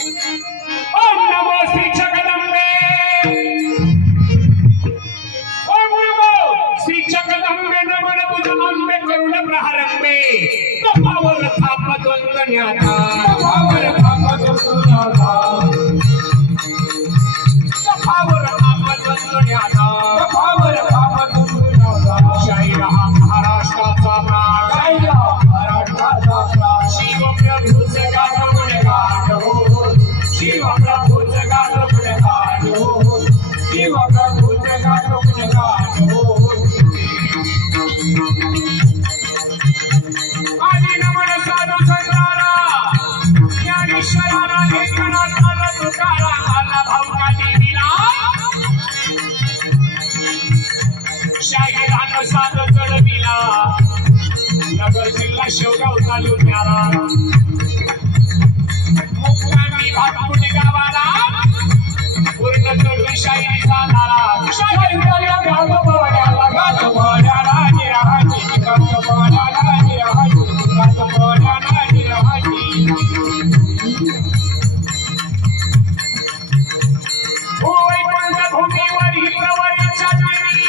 ओम नमो श्री जगदंबे, ओम नमो श्री जगदंबे, नमन तुझ अंबे करुण प्रहारंबे, कपावर थाप द्वंद्वन्याथा, कपावर थाप द्वंद्वन्याथा, कपावर थाप द्वंद्वन्याथा, कपावर थाप द्वंद्वन्याथा। शाही रहा महाराष्ट्राचा प्राण, शाही रहा महाराष्ट्राचा प्राण, शिव प्रभूचे गाणं गुणगान हो, शिव प्रभूचे गाणं गुणगान हो, शिव प्रभूचे गाणं गुणगान हो। आदि नमन साधू संताला, ज्ञानेश्वराला, एकनाथाला, तुकारामाला, भाऊका देवीला, शाहिरानं साधू चढविला, नगर जिल्हा शेवगाव तालुक्याला, मुक्कामी भातकुंड गावाला, पूर्ण चढून शाहिरी साधारा, शाहिरीला गावपाड्याला, गावपाड्याला निराहाटी, गावपाड्याला निराहाटी, गावपाड्याला निराहाटी। वैकुंठ भूमीवर ही प्रवरीच्या देवी,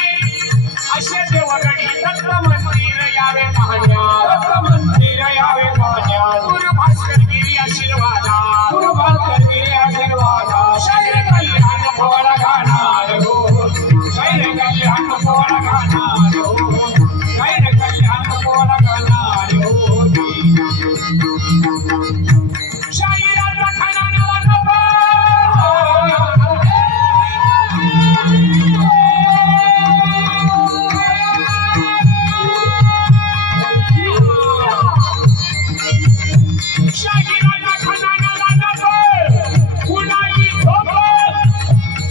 असे देवगणी दत्त मंदिर यावे पाहण्या, दत्त मंदिर यावे पाहण्या, गुरु भास्कर गिरी आशीर्वादा, गुरु भास्कर गिरी आशीर्वादा। शाहीर कल्याण पोवाडा गाणार हो, शाहीर कल्याण पोवाडा गाणार हो, शाहीर कल्याण पोवाडा गाणार हो। शाहिराचा खानाला नको, शाहिराचा खानाला नको, कुणाची झोप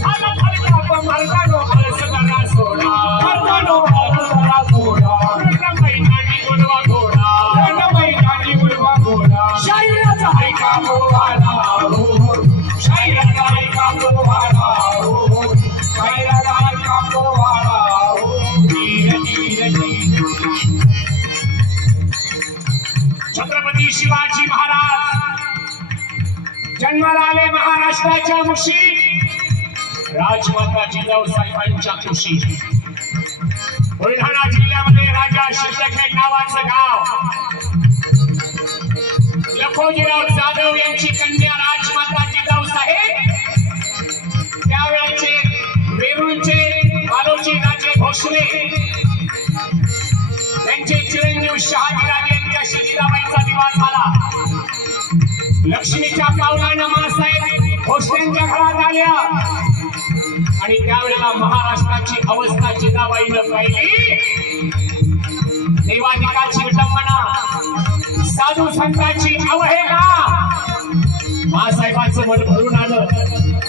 झाला फरकाप, मर्दानो हरसदारा सोडा, मर्दानो हरसदारा सोडा, रणमैदानी गुडवा घोडा, रणमैदानी गुडवा घोडा। शाहिराचा ऐका पोवाडा हो, शाहिराचा ऐका पोवाडा हो, शाहिराचा ऐका पोवाडा हो। धीर धीर धीर। छत्रपती शिवाजी महाराज जन्माला आले महाराष्ट्राच्या मुशी, राजमाता जिजाऊसाहेबांच्या कुशी। बुलढाणा जिल्ह्यामध्ये राजा शिंदखेड नावाचं गाव, लखोजीराव जाधव यांची कन्या राजमाता जिजाऊसाहेब, त्यावेळेचे वेरूळचे बालोजी राजे भोसले त्यांचे चिरंजीव शहाजीराजे यांच्याशी जिजाबाईचा विवाह झाला। लक्ष्मीच्या पावलानं मासाहेब भोसलेंच्या घरात आल्या आणि त्यावेळेला महाराष्ट्राची अवस्था जिजाबाईनं पाहिली। देवादिकाची विटंबना, साधू संतांची अवहेलना, मासाहेबांचं मन भरून आलं।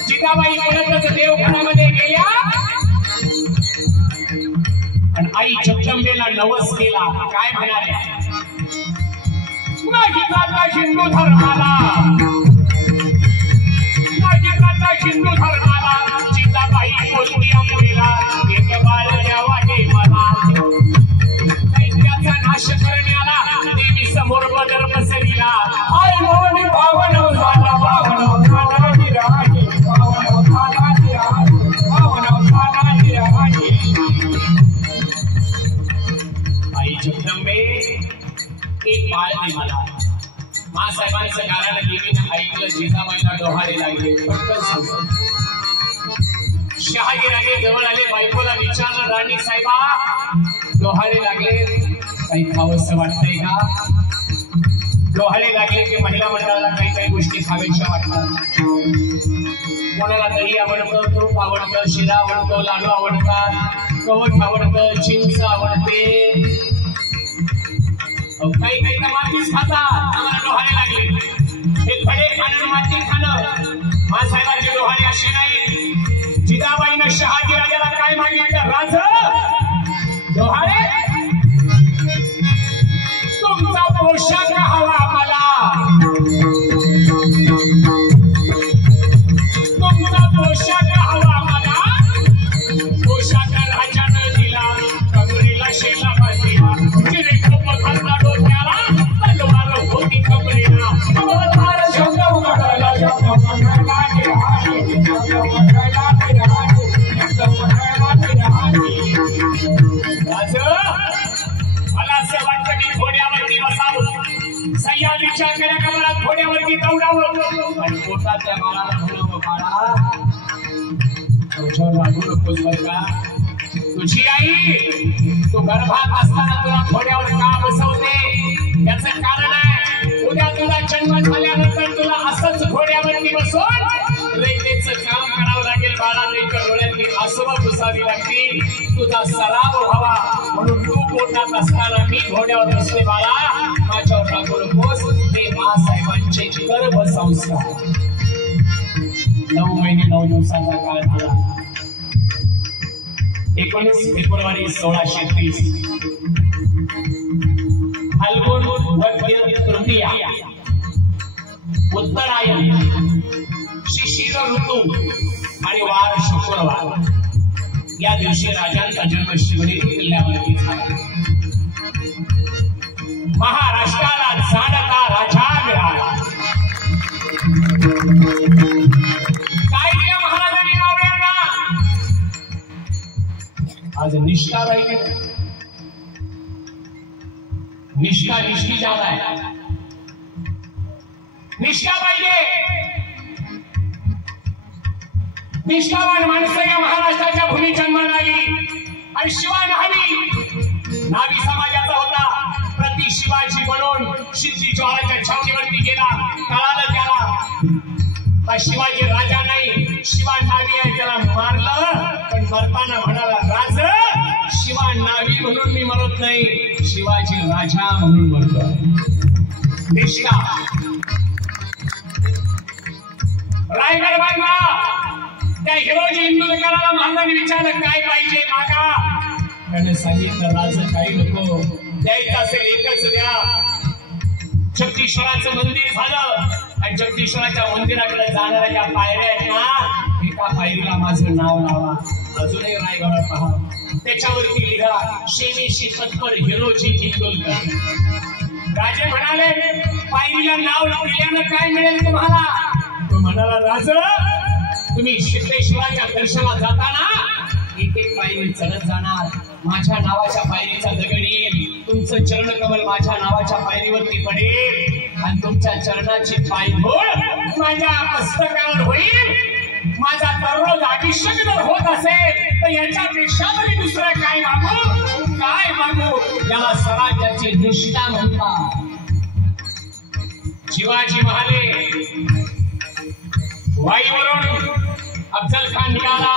जिजाबाई परतच देवघरामध्ये गेल्या आणि आई जगदंबेला नवस केला। काय म्हणाल्या? नाही जाता हिंदू धर्माला, नाही जाता हिंदू धर्माला, जिजाबाई बोलती अंबेला, एक बाळ द्यावा हे मला। दैत्याचा नाश करण्याला देवी समोर बदर बसविला, आई मोहनी पावन झाला, पावन झाला निराही, पावन झाला निराही, पावन झाला निराही। आई जगदंबे एक बाळ दे मला। मासाहेबांचं गाणं देवीनं ऐकलं, जिजाबाईला डोहाळे लागले। पटकन सांगतो, शहाजीराजे जवळ आले, बायकोला विचारलं, राणी साहेबा डोहाळे लागले, काही खावंसं वाटतंय का? डोहाळे लागले की महिला मंडळाला काही काही गोष्टी खाव्याशा वाटतात। कोणाला दही आवडतं, तूप आवडतं, शिरा आवडतो, लाडू आवडतात, कवठ आवडतं, चिंच आवडते, काही काही तर मातीच खातात। आम्हाला डोहाळे लागले, हे खडे खाणं माती खाणं। मासाहेबांचे डोहाळे असे नाही। जिजाबाईनं शहाजीराजाला काय मागितलं? राज डोहाळे, तुमचा पोशाख हवा मला, तुमचा पोशाख हवा मला। पोशाख राजानं दिला, कमरेला शेला बांधिला, चिरे खूप घातला डोक्याला, तलवार होती कमरेला, अवतार शंभू घातला मला असं वाटतं की घोड्यावरती बसावं, सह्याद्रीच्या गेल्या कमळात घोड्यावरती दौडावं आणि पोटातल्या बाळाला म्हणावं, बाळा तुझ्यावर लागू नकोस बरं का. तुझी आई तू गर्भात असताना तुला घोड्यावर का बसवते याचं कारण आहे, उद्या तुला जन्म झाल्यानंतर तुला असंच घोड्यावरती बसून रयतेचं काम करावं लागेल. बाळा त्यांच्या डोळ्यातली आसवं पुसावी लागतील, तुझा सराव व्हावा म्हणून तू पोटात असताना मी घोड्यावर बसले. बाळा माझ्यावर लागू नकोस. ते मासाहेबांचे गर्भसंस्कार. 9 महिने 9 दिवसाचा काळ झाला. 19 फेब्रुवारी 1630 फाल्गुन वद्य तृतीया उत्तरायण शिशिर ऋतू आणि वार शुक्रवार या दिवशी राजांचा जन्म शिवनेरी किल्ल्यावरती झाला. महाराष्ट्राला जाणता राजा मिळाला. काय दिलं महाराजांनी मावळ्यांना? आज निष्ठा राहिली. निष्ठा निष्ठी झाला आहे. निष्ठा पाहिजे. निष्ठावान माणसं या महाराष्ट्राच्या भूमी जन्माला आली आणि शिवा न्हावी न्हावी समाजाचा होता. प्रति शिवाजी म्हणून सिद्धी ज्वाळाच्या छावणीवरती गेला. कळालं त्याला हा शिवाजी राजा नाही, शिवा न्हावी आहे. त्याला मारलं पण मरताना म्हणाला, राज शिवा न्हावी म्हणून मी मरत नाही, शिवाजी राजा म्हणून मरतो. निष्ठा. रायगड बांधला. त्या हिरोजी इंदुरकराला महाराजांनी विचारलं काय पाहिजे मागा. त्याने सांगितलं राज काही नको, द्यायचं असेल एकच द्या. जगदीश्वराचं मंदिर झालं आणि जगदीश्वराच्या मंदिराकडे जाणाऱ्या ज्या पायऱ्या आहेत ना, एका पायरीला माझं नाव लावा. अजूनही रायगडात पहा, त्याच्यावरती लिहा शेमेशी तत्पर हिरोजी इंदुरकर. राजे म्हणाले पायरीला नाव दिल्यानं काय मिळेल तुम्हाला? तो म्हणाला, राज तुम्ही सिद्धेश्वराच्या दर्शनाला जाताना एक एक पायरी चढत जाणार. माझ्या नावाच्या पायरीचा दगड येईल, तुमचं चरणकमल माझ्या नावाच्या पायरीवरती पडेल आणि तुमच्या चरणाची पायधूळ माझ्या मस्तकावर होईल. माझा दररोज अभिषेक जर होत असेल तर याच्यापेक्षा तरी दुसरं काय मागू? काय मागू? याला स्वराज्याची निष्ठा म्हणतात. शिवाजी महाले वाईवरून अफजल खान निघाला.